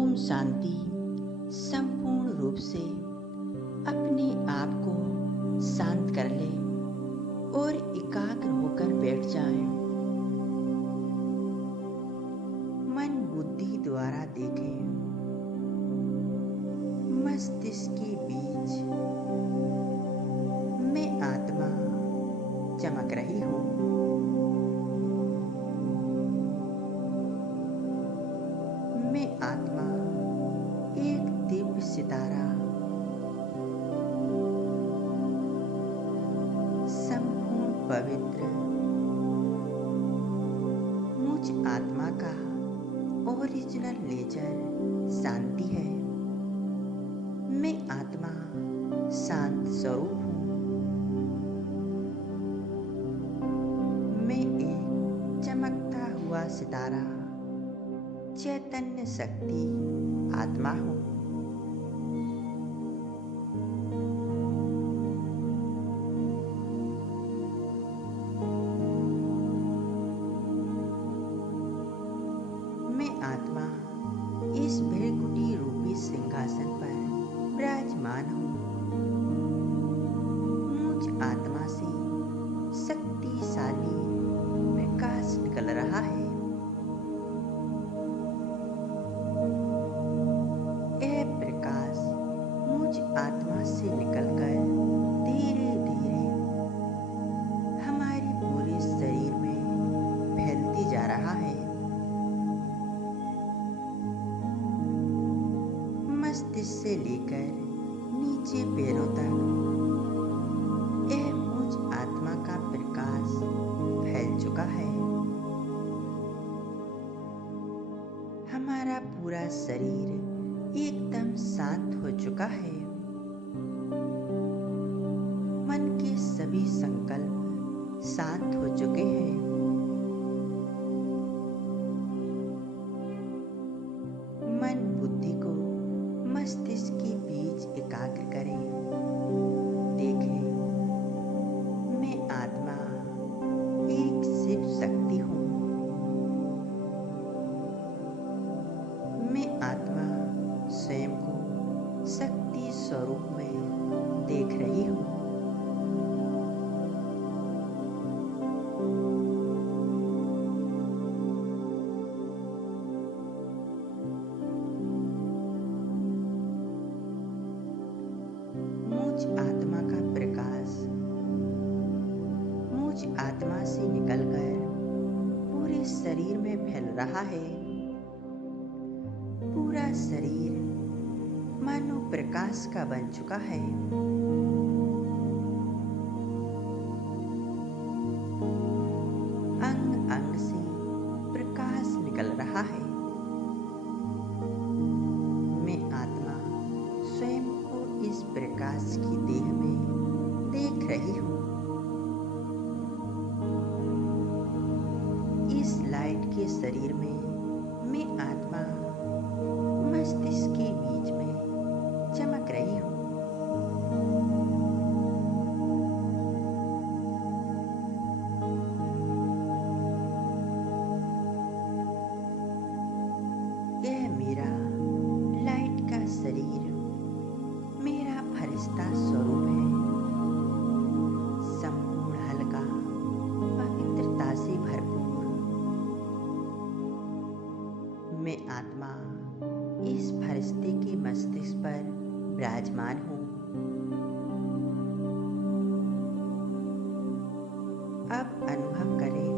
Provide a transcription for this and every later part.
ओम शांति। संपूर्ण रूप से अपने आप को शांत कर ले और एकाग्र होकर बैठ जाए। मन बुद्धि द्वारा देखें, मस्तिष्क के बीच मैं आत्मा चमक रही हूँ। मैं आत्मा एक दिव्य सितारा, संपूर्ण पवित्र, मुझ आत्मा का ओरिजिनल नेचर शांति है। मैं आत्मा शांत स्वरूप हूँ। मैं एक चमकता हुआ सितारा, चैतन्य शक्ति आत्मा हूँ। मैं आत्मा इस भृकुटी रूपी सिंहासन पर विराजमान हूँ। मुझ आत्मा से शक्तिशाली प्रकाश निकल रहा है। यह प्रकाश मुझ आत्मा से निकलकर धीरे धीरे हमारे पूरे शरीर में फैलती जा रहा है। मस्तिष्क से लेकर नीचे पैरों तक यह मुझ आत्मा का प्रकाश फैल चुका है। हमारा पूरा शरीर एकदम शांत हो चुका है। मन के सभी संकल्प शांत हो चुके हैं। मन बुद्धि को मस्तिष्क के बीच एकाग्र करें। देखें, मैं आत्मा एक शिव शक्ति हूँ। मैं आत्मा स्वयं को शक्ति स्वरूप में देख रही हूँ। मुझ आत्मा का प्रकाश मुझ आत्मा से निकलकर पूरे शरीर में फैल रहा है। पूरा शरीर मानो प्रकाश का बन चुका है। अंग अंग से प्रकाश निकल रहा है। मैं आत्मा स्वयं को इस प्रकाश की देह में देख रही हूँ। इस लाइट के शरीर में मैं आत्मा मस्तिष्क के बीच में चमक रही हूँ। यह मेरा लाइट का शरीर मेरा फरिश्ता स्वरूप है, संपूर्ण हल्का, पवित्रता से भरपूर। मैं आत्मा इस फरिश्ते के मस्तिष्क पर विराजमान हूँ। अब अनुभव करें,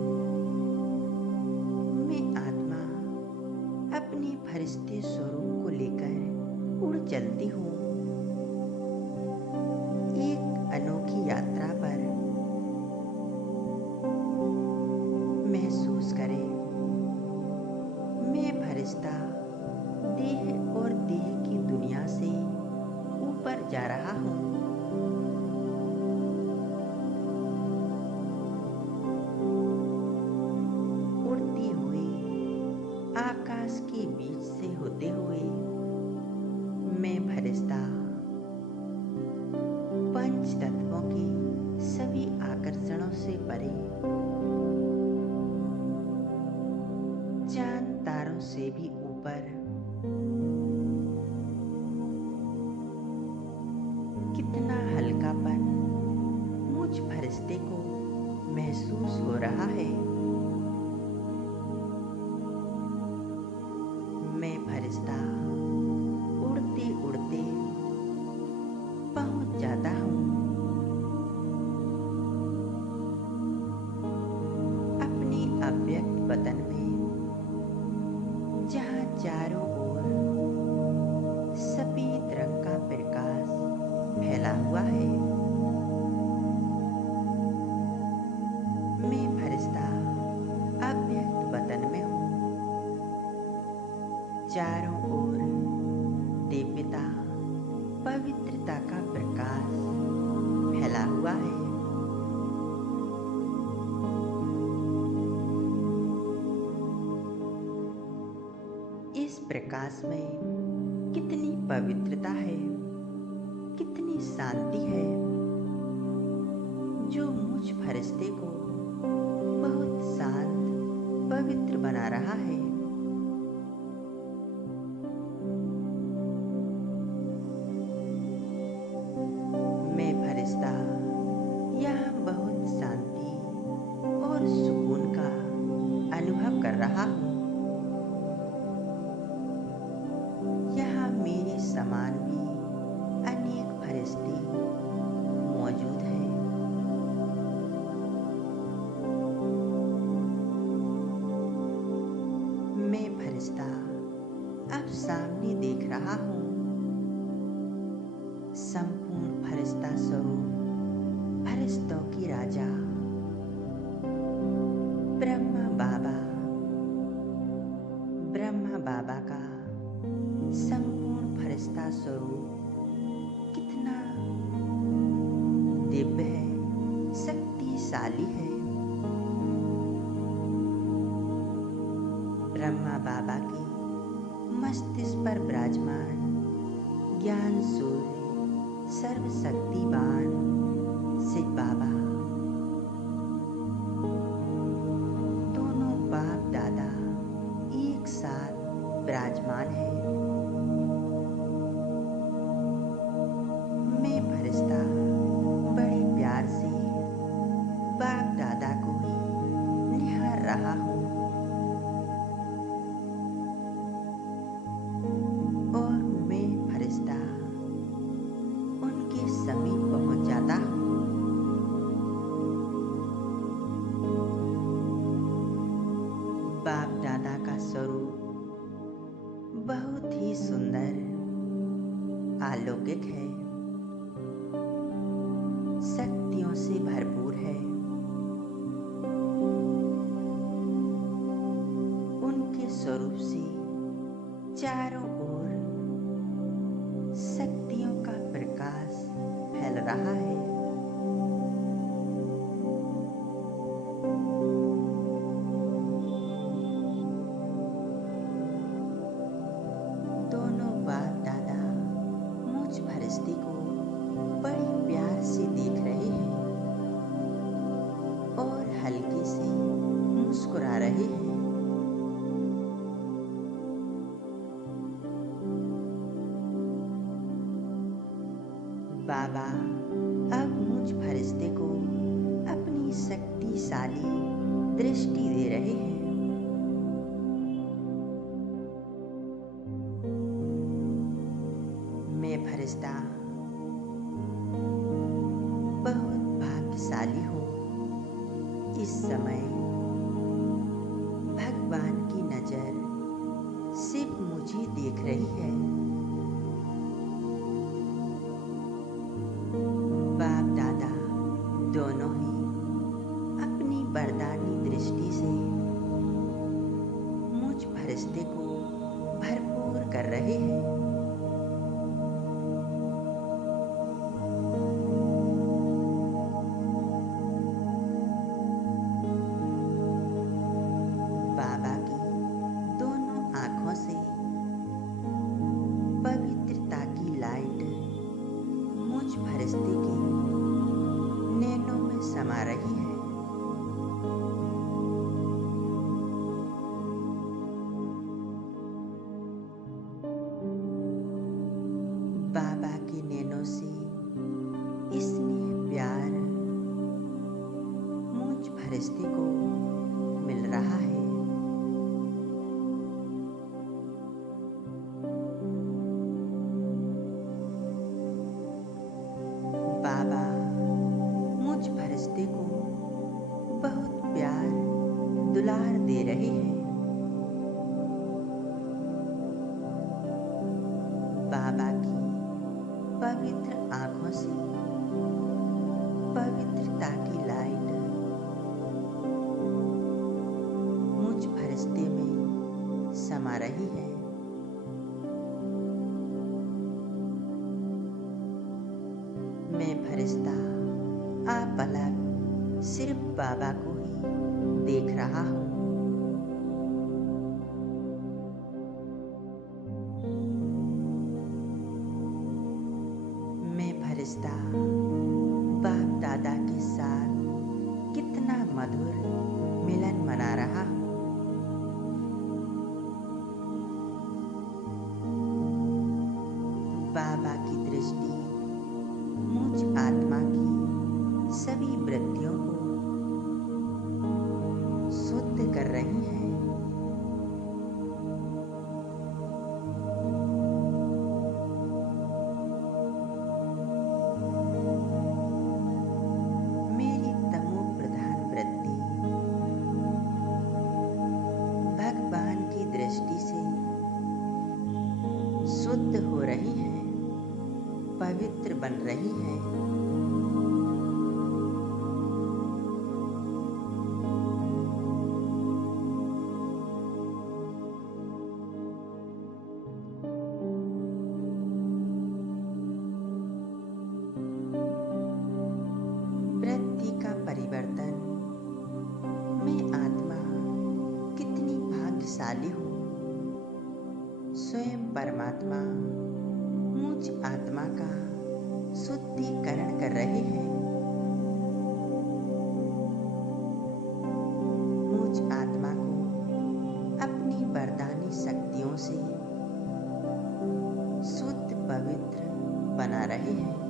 मैं आत्मा अपने फरिश्ते स्वरूप को लेकर उड़ चलती हूँ। एक अनोखी यात्रा पर। महसूस करें, मैं फरिश्ता देह और देह की दुनिया से ऊपर जा रहा हूँ। उड़ती हुई आकाश के बीच से होते हुए मैं फरिश्ता पंच तत्वों के सभी आकर्षणों से परे, चांद तारों से भी ऊपर महसूस हो रहा है। मैं फरिश्ता उड़ते उड़ते पहुंच जाता हूँ अपने अव्यक्त वतन में, जहाँ चारों ओर सफेद रंग का प्रकाश फैला हुआ है। मैं फरिश्ता अव्यक्त वतन में हूँ। चारों ओर दिव्यता, पवित्रता का प्रकाश फैला हुआ है। इस प्रकाश में कितनी पवित्रता है, कितनी शांति है, जो मुझ फरिश्ते को बहुत शांत, पवित्र बना रहा है। मैं फरिश्ता यहाँ बहुत शांति और सुकून का अनुभव कर रहा हूँ। यहाँ मेरे समान भी अनेक फरिश्ते मौजूद हैं। मैं फरिश्ता अब सामने देख रहा हूँ संपूर्ण फरिश्ता स्वरूप फरिश्तों की राजा ब्रह्मा बाबा का संपूर्ण फरिश्ता स्वरूप कितना दिव्य है, शक्तिशाली है। ब्रह्मा बाबा के मस्तिष्क पर विराजमान ज्ञान सूर्य सर्वशक्तिवान शिव बाबा दोनों बाप दादा एक साथ विराजमान है। मैं फरिश्ता बड़े प्यार से बाप दादा को ही निहार रहा हूँ और मैं फरिश्ता उनके समीप पहुंच जाता हूँ। बाप दादा का स्वरूप बहुत ही सुंदर, अलौकिक है, शक्तियों से भरपूर है। उनके स्वरूप से चारों ओर शक्तियों का प्रकाश फैल रहा है। दोनों बाप दादा मुझ फरिश्ते को बड़े प्यार से देख रहे हैं और हल्के से मुस्कुरा रहे हैं। बाबा अब मुझ फरिश्ते को अपनी शक्तिशाली दृष्टि दे रहे हैं। मैं फरिश्ता बहुत भाग्यशाली हूँ। इस समय भगवान की नजर सिर्फ मुझे देख रही है। बाप दादा दोनों ही अपनी वरदानी दृष्टि से मुझ फरिश्ते को भरपूर कर रहे हैं। बाबा की दोनों आंखों से पवित्रता की लाइट मुझ फरिश्ते के नैनों में समा रही है। फरिश्ते को मिल रहा है। बाबा मुझ फरिश्ते को बहुत प्यार दुलार दे रहे हैं। बाबा की पवित्र आंखों से पवित्रता की लाइट मुझ फरिश्ते में समा रही है। मैं फरिश्ता आपलक सिर्फ बाबा को ही देख रहा हूँ। मैं फरिश्ता बाप दादा के साथ कितना मधुर मिलन मना रहा हूँ। बाबा की दृष्टि मुझ आत्मा की सभी वृत्तियों को शुद्ध कर रही है। मेरी तमो प्रधान वृत्ति भगवान की दृष्टि से शुद्ध हो रही है, पवित्र बन रही है। वृत्ति का परिवर्तन। मैं आत्मा कितनी भाग्यशाली हूँ। स्वयं परमात्मा मुझ आत्मा का शुद्धिकरण कर रहे हैं। मुझ आत्मा को अपनी वरदानी शक्तियों से शुद्ध पवित्र बना रहे हैं।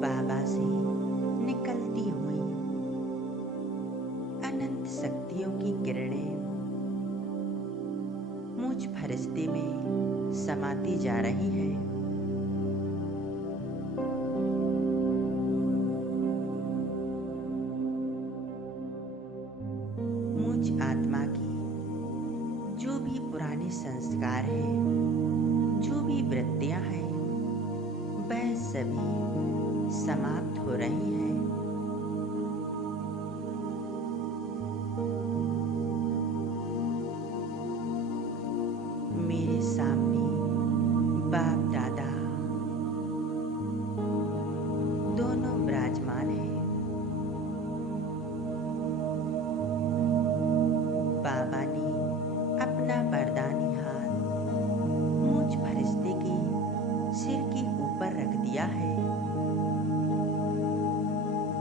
बाबा से निकलती हुई अनंत शक्तियों की किरणें मुझ फरिश्ते में समाती जा रही हैं। मुझ आत्मा की जो भी पुराने संस्कार हैं, जो भी वृत्तियां हैं, वह सभी समाप्त हो रही हैं। मेरे सामने बाप दादा दोनों विराजमान हैं। बाबा ने अपना वरदानी हाथ मुझ फरिश्ते के सिर के ऊपर रख दिया है।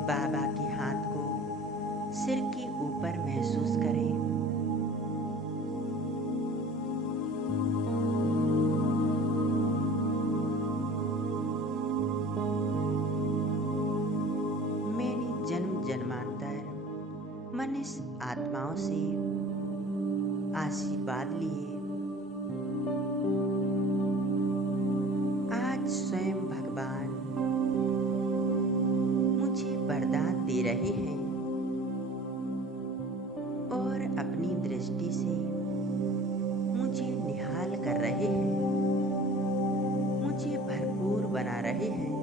बाबा के हाथ को सिर के ऊपर महसूस करें। मेरी जन्म जन्मांतर मनुष्य आत्माओं से आशीर्वाद लिए आज स्वयं भगवान मुझे वरदान दे रहे हैं और अपनी दृष्टि से मुझे निहाल कर रहे हैं, मुझे भरपूर बना रहे हैं।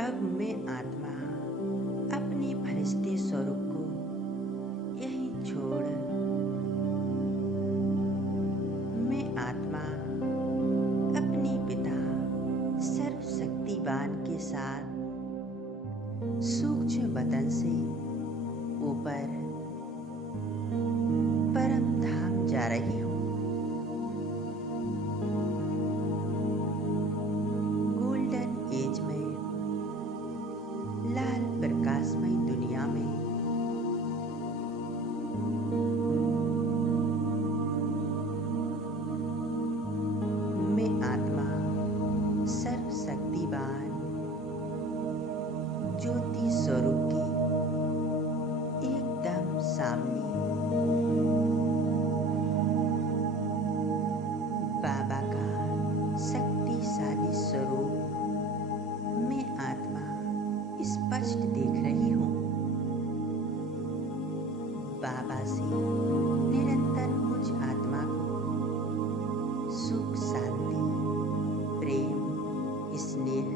अब मैं आत्मा अपने फरिश्ते स्वरूप को यहीं छोड़ मैं आत्मा अपने पिता सर्वशक्तिवान के साथ सूक्ष्म वतन से ऊपर परम धाम जा रही हूँ। लाल प्रकाशमय दुनिया में मैं आत्मा सर्वशक्तिवान ज्योति स्वरूप के एकदम सामने बाबा का शक्तिशाली स्वरूप मैं आत्मा स्पष्ट देख रही हूँ। बाबा से निरंतर मुझ आत्मा को सुख, शांति, प्रेम, स्नेह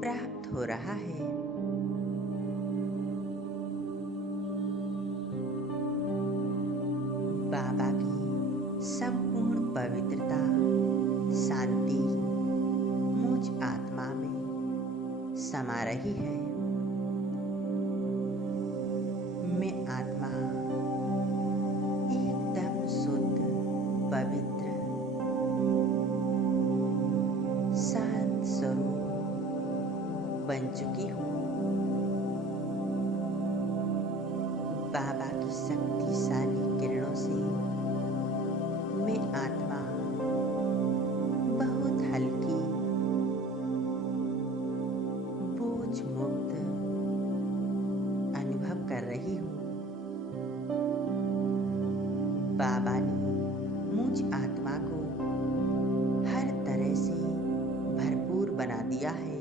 प्राप्त हो रहा है। बाबा की संपूर्ण पवित्रता, शांति मुझ आत्मा में समा रही है। मैं आत्मा एकदम शुद्ध, पवित्र, शांत स्वरूप बन चुकी हूँ। बाबा की शक्तिशाली किरणों से मैं आत्मा बहुत हल्की, बोझ मुक्त अनुभव कर रही हूँ। बाबा ने मुझ आत्मा को हर तरह से भरपूर बना दिया है।